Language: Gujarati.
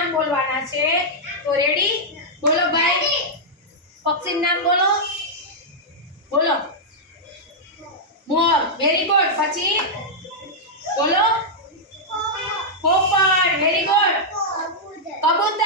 નામ બોલવાના છે તો રેડી બોલો ભાઈ પક્ષીનું નામ બોલો બોલો મોર વેરી ગુડ પછી બોલો પોપટ વેરી ગુડ કબૂતર